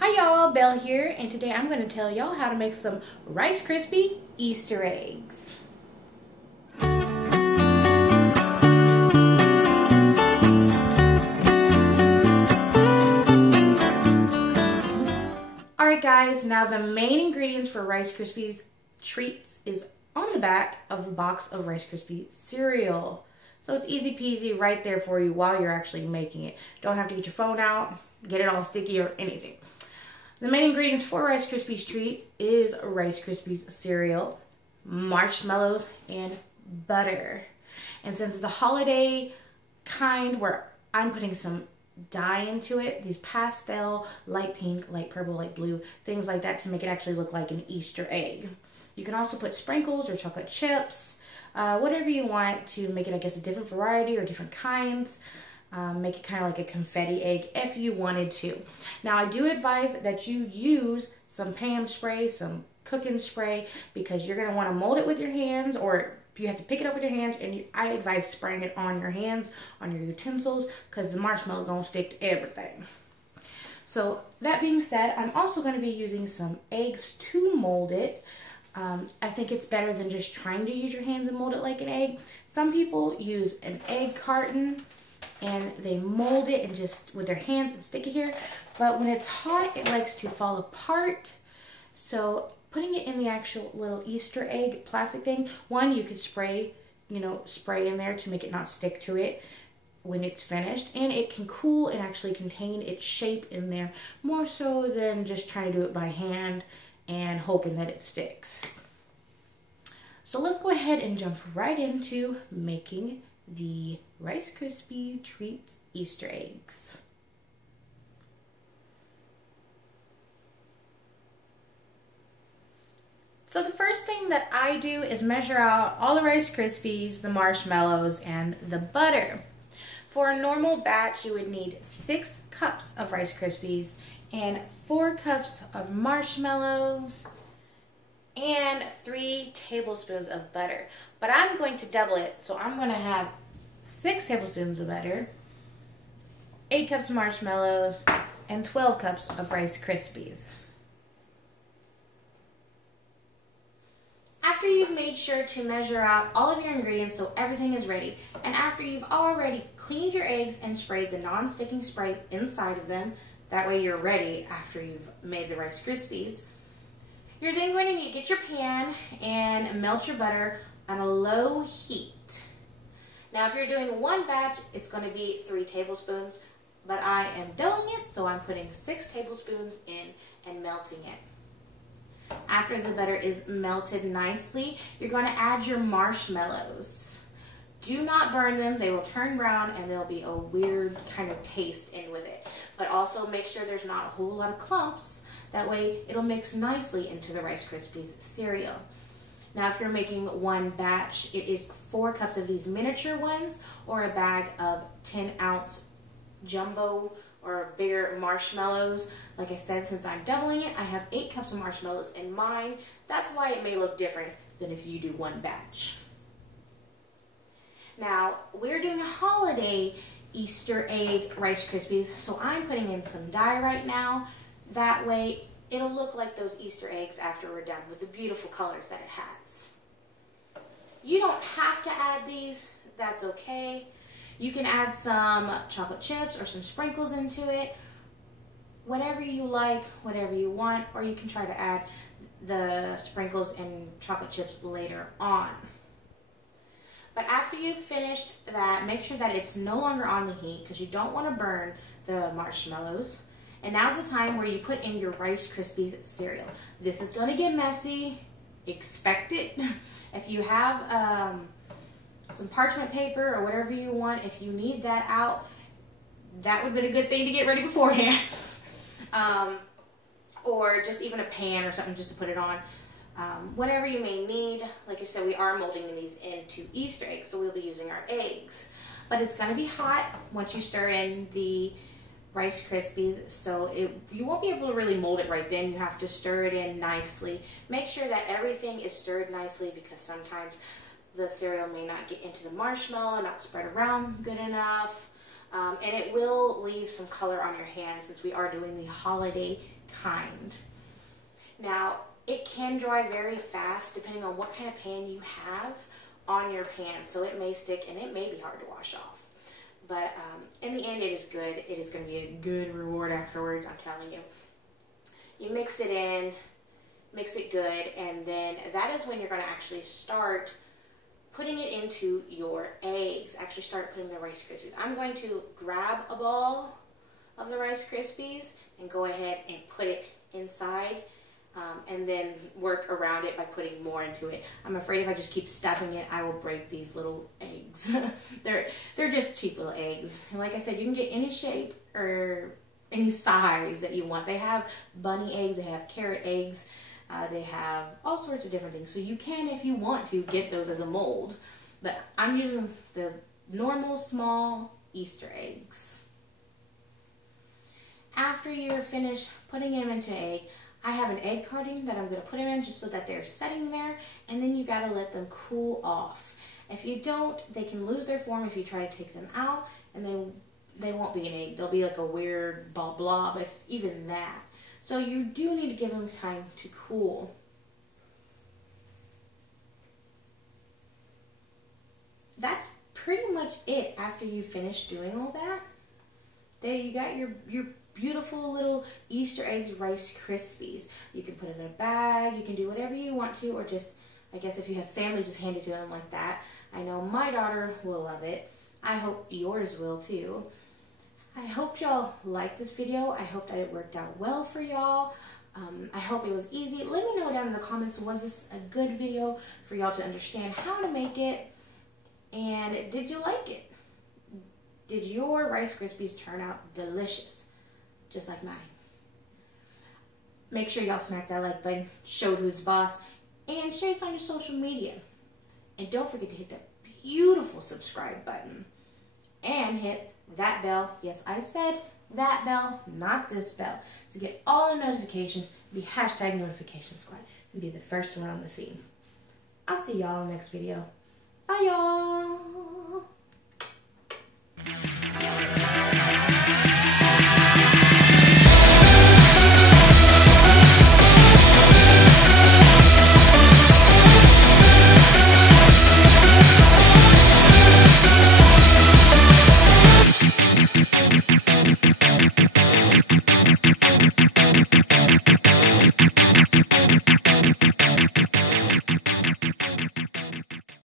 Hi y'all, Belle here, and today I'm going to tell y'all how to make some Rice Krispie Easter eggs. Alright guys, now the main ingredients for Rice Krispies treats is on the back of a box of Rice Krispie cereal. So it's easy peasy right there for you while you're actually making it. Don't have to get your phone out, get it all sticky or anything. The main ingredients for Rice Krispies treats is Rice Krispies cereal, marshmallows, and butter. And since it's a holiday kind where I'm putting some dye into it, these pastel, light pink, light purple, light blue, things like that to make it actually look like an Easter egg. You can also put sprinkles or chocolate chips, whatever you want to make it, I guess, a different variety or different kinds. Make it kind of like a confetti egg if you wanted to. Now I do advise that you use some Pam spray, some cooking spray, because you're going to want to mold it with your hands, or if you have to pick it up with your hands, and I advise spraying it on your hands, on your utensils, because the marshmallow is going to stick to everything. So that being said, I'm also going to be using some eggs to mold it. I think it's better than just trying to use your hands and mold it like an egg. Some people use an egg carton and they mold it and just with their hands and stick it here. But when it's hot, it likes to fall apart. So putting it in the actual little Easter egg plastic thing, one, you could spray in there to make it not stick to it when it's finished. And it can cool and actually contain its shape in there more so than just trying to do it by hand and hoping that it sticks. So let's go ahead and jump right into making the Rice Krispie Treats Easter eggs. So the first thing that I do is measure out all the Rice Krispies, the marshmallows, and the butter. For a normal batch, you would need 6 cups of Rice Krispies and 4 cups of marshmallows and 3 tablespoons of butter. But I'm going to double it, so I'm going to have 6 tablespoons of butter, 8 cups of marshmallows, and 12 cups of Rice Krispies. After you've made sure to measure out all of your ingredients so everything is ready, and after you've already cleaned your eggs and sprayed the non-sticking spray inside of them, that way you're ready after you've made the Rice Krispies, you're then going to need to get your pan and melt your butter on a low heat. Now if you're doing one batch, it's going to be 3 tablespoons, but I am doubling it, so I'm putting 6 tablespoons in and melting it. After the butter is melted nicely, you're going to add your marshmallows. Do not burn them, they will turn brown and there'll be a weird kind of taste in with it. But also make sure there's not a whole lot of clumps, that way it'll mix nicely into the Rice Krispies cereal. Now if you're making one batch, it is 4 cups of these miniature ones or a bag of 10-ounce jumbo or bigger marshmallows. Like I said, since I'm doubling it, I have 8 cups of marshmallows in mine. That's why it may look different than if you do one batch. Now, we're doing a holiday Easter egg Rice Krispies, so I'm putting in some dye right now. That way, it'll look like those Easter eggs after we're done with the beautiful colors that it has. You don't have to add these, that's okay. You can add some chocolate chips or some sprinkles into it. Whatever you like, whatever you want, or you can try to add the sprinkles and chocolate chips later on. But after you've finished that, make sure that it's no longer on the heat because you don't want to burn the marshmallows. And now's the time where you put in your Rice Krispies cereal. This is going to get messy. Expect it. If you have some parchment paper or whatever you want, if you need that out, that would be a good thing to get ready beforehand. Or just even a pan or something just to put it on. Whatever you may need. Like I said, we are molding these into Easter eggs, so we'll be using our eggs. But it's going to be hot once you stir in the Rice Krispies, so you won't be able to really mold it right then. You have to stir it in nicely. Make sure that everything is stirred nicely because sometimes the cereal may not get into the marshmallow, not spread around good enough. And it will leave some color on your hands since we are doing the holiday kind. Now, it can dry very fast depending on what kind of pan you have on your pan. So it may stick and it may be hard to wash off. But in the end, it is good. It is going to be a good reward afterwards, I'm telling you. You mix it in, mix it good, and then that is when you're going to actually start putting it into your eggs. Actually start putting the Rice Krispies. I'm going to grab a ball of the Rice Krispies and go ahead and put it inside, and then work around it by putting more into it. I'm afraid if I just keep stuffing it, I will break these little eggs. They're just cheap little eggs. And like I said, you can get any shape or any size that you want. They have bunny eggs, they have carrot eggs, they have all sorts of different things. So you can, if you want to, get those as a mold. But I'm using the normal small Easter eggs. After you're finished putting them into an egg, I have an egg carton that I'm going to put them in just so that they're setting there, and then you got to let them cool off. If you don't, they can lose their form if you try to take them out, and they won't be an egg. They'll be like a weird blob, if even that. So you do need to give them time to cool. That's pretty much it after you finish doing all that. There you got your beautiful little Easter eggs Rice Krispies. You can put it in a bag, you can do whatever you want to, or just, I guess if you have family, just hand it to them like that. I know my daughter will love it. I hope yours will too. I hope y'all liked this video. I hope that it worked out well for y'all. I hope it was easy. Let me know down in the comments, was this a good video for y'all to understand how to make it? And did you like it? Did your Rice Krispies turn out delicious? Just like mine. Make sure y'all smack that like button, show who's boss, and share this on your social media. And don't forget to hit that beautiful subscribe button. And hit that bell. Yes, I said that bell, not this bell. To get all the notifications, be hashtag notification squad. And be the first one on the scene. I'll see y'all in the next video. Bye, y'all.